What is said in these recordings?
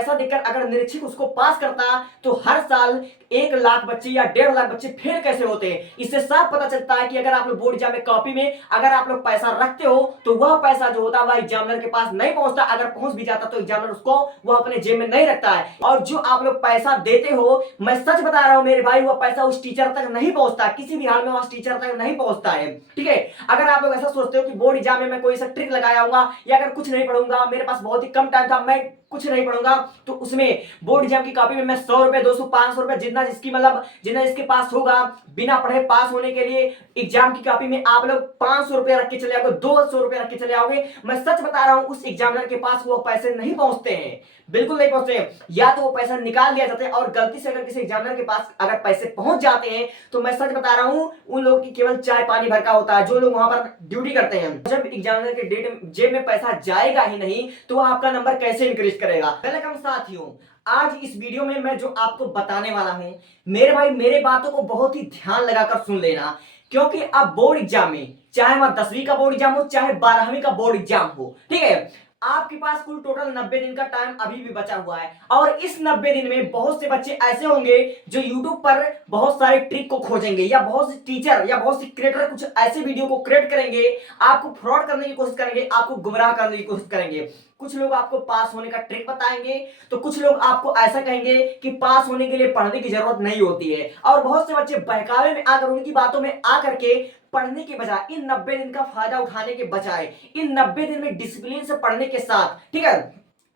पैसा देकर अगर निरीक्षक उसको पास करता तो हर साल 1 लाख बच्चे या 1.5 लाख बच्चे फेल कैसे होते हैं। इससे साफ पता चलता है कि अगर आप लोग बोर्ड एग्जाम में कॉपी में अगर आप लोग पैसा रखते हो तो वह पैसा जो होता है वह एग्जामिनर के पास नहीं पहुंचता, अगर पहुंच भी जाता तो एग्जामिनर उसको वह अपने जेब में नहीं रखता है। और जो आप लोग पैसा देते हो, मैं सच बता रहा हूं मेरे भाई, वह पैसा उस टीचर तक नहीं पहुंचता, किसी भी हाल में उस टीचर तक नहीं पहुंचता है। ठीक है, अगर आप लोग ऐसा सोचते हो कि बोर्ड एग्जाम में मैं कोई सा ट्रिक लगाया होगा या अगर कुछ नहीं पढ़ूंगा, मेरे पास बहुत ही कम टाइम था, मैं कुछ नहीं पढ़ूंगा, तो उसमें बोर्ड एग्जाम की कॉपी में मैं 100 रुपए 200 500 रुपए जितना जिसकी मतलब जितना जिसके पास होगा बिना पढ़े पास होने के लिए एग्जाम की कॉपी में आप लोग 500 रुपए रख के चले आओगे, 200 रुपए रख के चले आओगे। मैं सच बता रहा हूं उस एग्जामिनर के पास वो पैसे नहीं पहुंचते हैं, बिल्कुल नहीं पहुंचते हैं। या तो वो पैसा निकाल लिया जाता है और गलती से अगर किसी एग्जामिनर के पास अगर पैसे पहुंच जाते हैं तो मैं सच बता रहा हूं उन लोगों की केवल चाय पानी भर का होता है, जो लोग वहां पर ड्यूटी करते हैं। जब एग्जामिनर के डेट जेब में पैसा जाएगा ही नहीं तो वह आपका नंबर कैसे इंक्रीज करेगा। वेलकम साथियों, आज इस वीडियो में मैं जो आपको बताने वाला हूं मेरे भाई, मेरे बातों को बहुत ही ध्यान लगाकर सुन लेना, क्योंकि अब बोर्ड एग्जाम में चाहे वह 10वीं का बोर्ड एग्जाम हो चाहे 12वीं का बोर्ड एग्जाम हो, ठीक है, आपके पास कुल टोटल 90 दिन का टाइम अभी भी बचा हुआ है। और इस 90 दिन में बहुत से बच्चे ऐसे होंगे जो YouTube पर बहुत सारे ट्रिक को खोजेंगे, या बहुत से टीचर या बहुत से क्रिएटर कुछ ऐसे वीडियो को क्रिएट करेंगे, आपको फ्रॉड करने की कोशिश करेंगे, आपको गुमराह करने की कोशिश करेंगे। कुछ लोग आपको पास होने का ट्रिक बताएंगे तो कुछ लोग आपको ऐसा कहेंगे कि पास होने के लिए पढ़ने की जरूरत नहीं होती है। और बहुत से बच्चे बहकावे में आकर उनकी बातों में आकर के पढ़ने के बजाय, इन 90 दिन का फायदा उठाने के बजाय, इन 90 दिन में डिसिप्लिन से पढ़ने के साथ, ठीक है,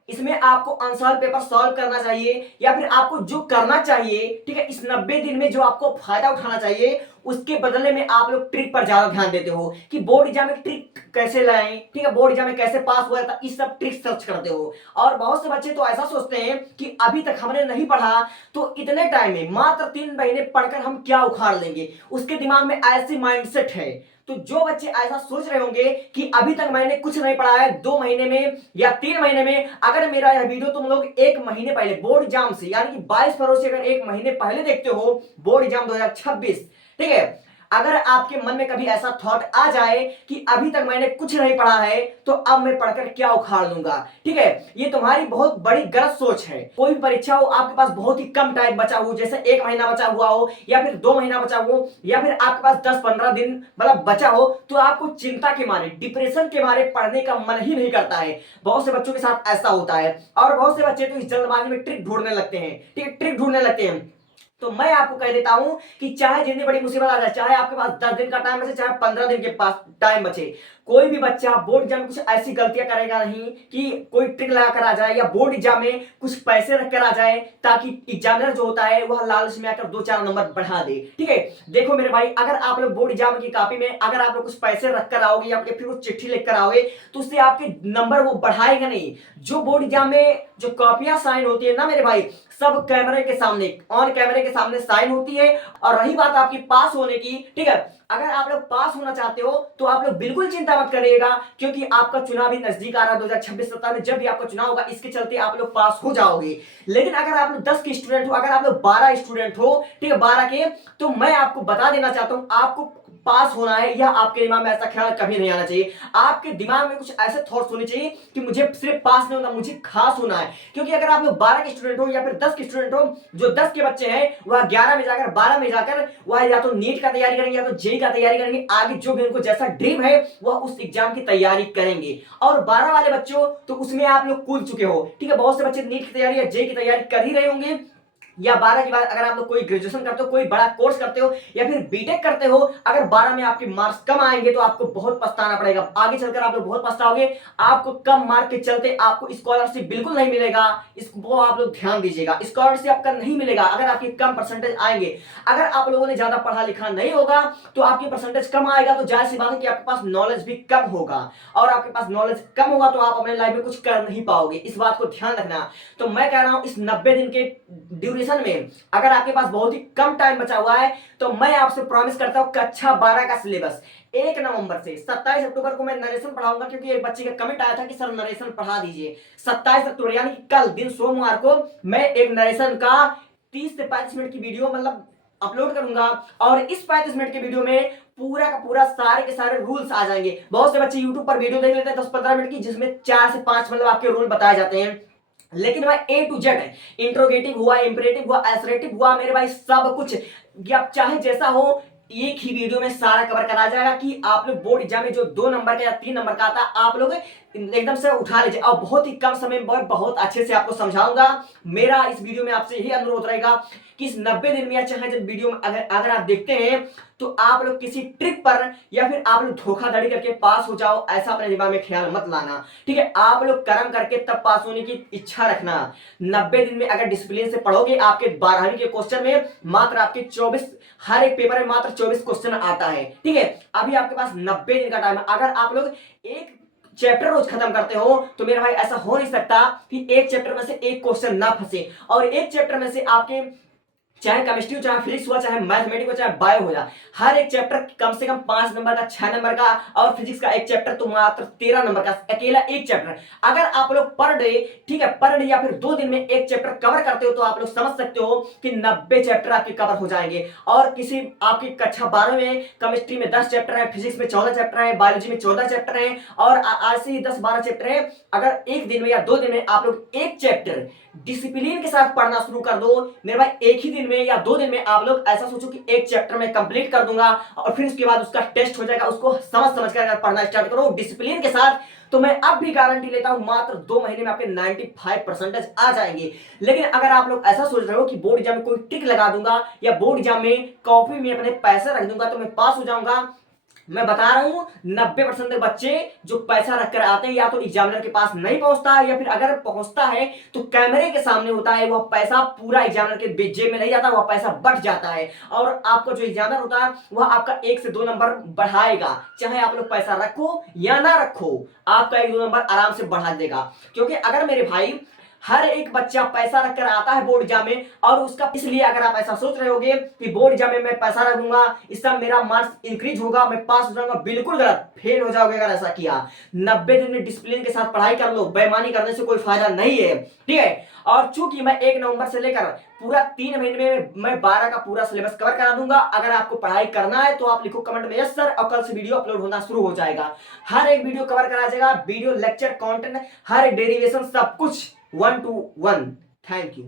इसमें आपको आंसर पेपर सॉल्व करना चाहिए या फिर आपको जो करना चाहिए, ठीक है, इस 90 दिन में जो आपको फायदा उठाना चाहिए उसके बदले में आप लोग ट्रिक पर ज्यादा ध्यान देते हो कि बोर्ड एग्जाम में ट्रिक कैसे लाएं, ठीक है, बोर्ड एग्जाम में कैसे पास हुआ था, इस सब ट्रिक सर्च करते हो। और बहुत से बच्चे तो ऐसा सोचते हैं कि अभी तक हमने नहीं पढ़ा तो इतने टाइम में मात्र 3 महीने पढ़कर हम क्या उखाड़ लेंगे, उसके दिमाग में ऐसी माइंडसेट है। तो जो बच्चे ऐसा सोच रहे होंगे कि अभी तक मैंने कुछ नहीं पढ़ा है, 2 महीने में या 3 महीने में, अगर मेरा यह वीडियो तुम लोग 1 महीने पहले बोर्ड एग्जाम से यानी कि 22 फरवरी से अगर 1 महीने पहले देखते हो, बोर्ड एग्जाम 2026, ठीक है, अगर आपके मन में कभी ऐसा थॉट आ जाए कि अभी तक मैंने कुछ नहीं पढ़ा है तो अब मैं पढ़कर क्या उखाड़ लूंगा, ठीक है, ये तुम्हारी बहुत बड़ी गलत सोच है। कोई भी परीक्षा हो, आपके पास बहुत ही कम टाइम बचा हो, जैसे 1 महीना बचा हुआ हो या फिर 2 महीना बचा हो या फिर आपके पास 10-15 दिन मतलब बचा हो, तो आपको चिंता के मारे, डिप्रेशन के मारे पढ़ने का मन ही नहीं करता है। बहुत से बच्चों के साथ ऐसा होता है और बहुत से बच्चे तो इस जल्दबाजी में ट्रिक ढूंढने लगते हैं, ठीक है, ट्रिक ढूंढने लगते हैं। तो मैं आपको कह देता हूं कि चाहे जितनी बड़ी मुसीबत आ जाए, चाहे आपके पास 10 दिन का टाइम बचे चाहे 15 दिन के पास टाइम बचे, कोई भी बच्चा बोर्ड एग्जाम में कुछ ऐसी गलतियां करेगा नहीं कि कोई ट्रिक लगा कर आ जाए या बोर्ड एग्जाम में कुछ पैसे रख कर आ जाए ताकि एग्जामिनर जो होता है वह लालच में आकर 2-4 नंबर बढ़ा दे। ठीक है, देखो मेरे भाई, अगर आप लोग बोर्ड एग्जाम की कॉपी में अगर आप लोग कुछ पैसे रख कर आओगे या फिर कुछ चिट्ठी लिख कर आओगे तो उससे आपके नंबर वो बढ़ाएगा नहीं। जो बोर्ड एग्जाम में जो कॉपियां साइन होती है ना मेरे भाई, सब कैमरे के सामने, ऑन कैमरे के सामने साइन होती है। और रही बात आपकी पास होने की, ठीक है, अगर आप लोग पास होना चाहते हो तो आप लोग बिल्कुल चिंता मत करिएगा, क्योंकि आपका चुनाव भी नजदीक आ रहा है 2026-27 में, जब भी आपका चुनाव होगा इसके चलते आप लोग पास हो जाओगे। लेकिन अगर आप लोग 10 के स्टूडेंट हो, अगर आप लोग 12 स्टूडेंट हो, ठीक है, 12 के, तो मैं आपको बता देना चाहता हूं आपको पास होना है, या आपके दिमाग में ऐसा ख्याल कभी नहीं आना चाहिए। आपके दिमाग में कुछ ऐसे थॉट्स होने चाहिए कि मुझे सिर्फ पास नहीं होना, मुझे खास होना है। क्योंकि अगर आप लोग 12 के स्टूडेंट हो या फिर 10 के स्टूडेंट हो, जो 10 के बच्चे हैं वह 11 में जाकर 12 में जाकर वह या तो नीट का तैयारी करेंगे या तो जेई का तैयारी करेंगे, आगे जो भी उनको जैसा ड्रीम है वह उस एग्जाम की तैयारी करेंगे। और 12 वाले बच्चों तो उसमें आप लोग कूद चुके हो, ठीक है, बहुत से बच्चे नीट की तैयारी या जेई की तैयारी कर ही रहे होंगे, या 12 के बाद अगर आप लोग कोई ग्रेजुएशन करते हो, कोई बड़ा कोर्स करते हो या फिर बीटेक करते हो, अगर 12 में आपके मार्क्स कम आएंगे तो आपको बहुत पछताना पड़ेगा, आगे चलकर आप लोग बहुत पछताओगे। आपको कम मार्क के चलते आपको स्कॉलरशिप बिल्कुल नहीं मिलेगा, इसको आप लोग ध्यान दीजिएगा। स्कॉलरशिप आपका नहीं मिलेगा अगर आपके कम परसेंटेज आएंगे। अगर आप लोगों ने ज्यादा पढ़ा लिखा नहीं होगा तो आपकी परसेंटेज कम आएगा, तो जाहिर सी बात है कि आपके पास नॉलेज भी कम होगा, और आपके पास नॉलेज कम होगा तो आप अपने लाइफ में कुछ कर नहीं पाओगे। इस बात को ध्यान रखना। तो मैं कह रहा हूं इस 90 दिन के ड्यूरेशन में अगर आपके पास बहुत ही कम टाइम बचा हुआ है तो मैं आपसे प्रॉमिस करता हूं कक्षा 12 का सिलेबस 1 नवंबर से 27 अक्टूबर को मैं नरेशन पढ़ाऊंगा, क्योंकि एक बच्चे का कमेंट आया था कि सर नरेशन पढ़ा दीजिए। 27 अक्टूबर यानी कल दिन सोमवार को मैं एक नरेशन का 30 से 35 मिनट की वीडियो मतलब अपलोड करूंगा, और इस 35 मिनट के वीडियो में पूरा का पूरा सारे के सारे रूल्स आ जाएंगे। बहुत से बच्चे YouTube पर वीडियो देख लेते हैं 10-15 मिनट की, जिसमें 4 से 5 मतलब आपके रूल बताए जाते हैं, लेकिन भाई ए टू जेड है, इंट्रोगेटिव हुआ, इंपरेटिव हुआ, एसरेटिव हुआ, मेरे भाई सब कुछ, आप चाहे जैसा हो एक ही वीडियो में सारा कवर करा जाएगा कि आप लोग बोर्ड एग्जाम में जो 2 नंबर का या 3 नंबर का आता है आप लोग एकदम से उठा लीजिए, और बहुत ही कम समय में बहुत अच्छे से आपको समझाऊंगा। मेरा इस वीडियो में आपसे यही अनुरोध रहेगा कि इस 90 दिन में या चाहे जब वीडियो में अगर आप देखते हैं तो आप लोग किसी ट्रिक पर या फिर आप लोग धोखाधड़ी करके पास हो जाओ, ऐसा अपने दिमाग में ख्याल मत लाना। ठीक है, आप लोग कर्म करके तब पास होने की इच्छा रखना। 90 दिन में अगर डिसिप्लिन से पढ़ोगे, आपके 12वीं के क्वेश्चन में मात्र आपके 24, हर एक पेपर में मात्र 24 क्वेश्चन आता है। ठीक है, अभी आपके पास 90 दिन का टाइम है। अगर आप लोग एक चैप्टर रोज खत्म करते हो तो मेरा भाई ऐसा हो नहीं सकता कि एक चैप्टर में से एक क्वेश्चन ना फंसे, और एक चैप्टर में से आपके चाहे केमिस्ट्री हो, चाहे फिजिक्स हुआ, चाहे मैथमेटिक्स हो, चाहे बायो हो जाए, हर एक चैप्टर कम से कम 5 नंबर का, 6 नंबर का, और फिजिक्स का एक चैप्टर तो मात्र 13 नंबर का, अकेला एक चैप्टर। अगर आप लोग पर डे, ठीक है, पर डे या फिर 2 दिन में एक चैप्टर कवर करते हो तो आप लोग समझ सकते हो कि 90 चैप्टर आपके कवर हो जाएंगे। और किसी आपकी कक्षा 12 में केमिस्ट्री में 10 चैप्टर है, फिजिक्स में 14 चैप्टर है, बायोलॉजी में 14 चैप्टर है, और ऐसे ही 10-12 चैप्टर है। अगर एक दिन में या 2 दिन में आप लोग एक चैप्टर डिसिप्लिन के साथ पढ़ना शुरू कर दो, मेरे भाई एक ही दिन में या 2 दिन में आप लोग ऐसा सोचो कि एक चैप्टर में कंप्लीट कर दूंगा, और फिर उसके बाद उसका टेस्ट हो जाएगा, उसको समझ समझ कर पढ़ना स्टार्ट करो डिसिप्लिन के साथ, तो मैं अब भी गारंटी लेता हूं मात्र 2 महीने में आपके 95% आ जाएंगे। लेकिन अगर आप लोग ऐसा सोच रहे हो कि बोर्ड एग्जाम में कोई टिक लगा दूंगा या बोर्ड एग्जाम में कॉपी में अपने पैसे रख दूंगा तो मैं पास हो जाऊंगा, मैं बता रहा हूं 90% तक बच्चे जो पैसा रखकर आते हैं या तो एग्जामिनर के पास नहीं पहुंचता है, या फिर अगर पहुंचता है तो कैमरे के सामने होता है, वह पैसा पूरा एग्जामिनर के जेब में नहीं जाता, वह पैसा बच जाता है, और आपका जो एग्जामिनर होता है वह आपका 1 से 2 नंबर बढ़ाएगा, चाहे आप लोग पैसा रखो या ना रखो, आपका 1-2 नंबर आराम से बढ़ा देगा। क्योंकि अगर मेरे भाई हर एक बच्चा पैसा रखकर आता है बोर्ड एग्जाम में, और उसका इसलिए अगर आप ऐसा सोच रहे होगे कि बोर्ड एग्जाम में मैं पैसा रख दूंगा इससे मेरा मार्क्स इंक्रीज होगा, मैं पास हो जाऊंगा, बिल्कुल गलत, फेल हो जाओगे अगर ऐसा किया। 90 दिन में डिसिप्लिन के साथ पढ़ाई कर लो, बेईमानी करने से कोई फायदा नहीं है। ठीक है, और चूंकि मैं 1 नवंबर से लेकर पूरा 3 महीने में मैं 12 का पूरा सिलेबस कवर करा दूंगा, अगर आपको पढ़ाई करना है तो आप लिखो कमेंट में यस सर, और कल से वीडियो अपलोड होना शुरू हो जाएगा। हर एक वीडियो कवर करा जाएगा, वीडियो, लेक्चर, कंटेंट, हर डेरिवेशन, सब कुछ 1 to 1। Thank you.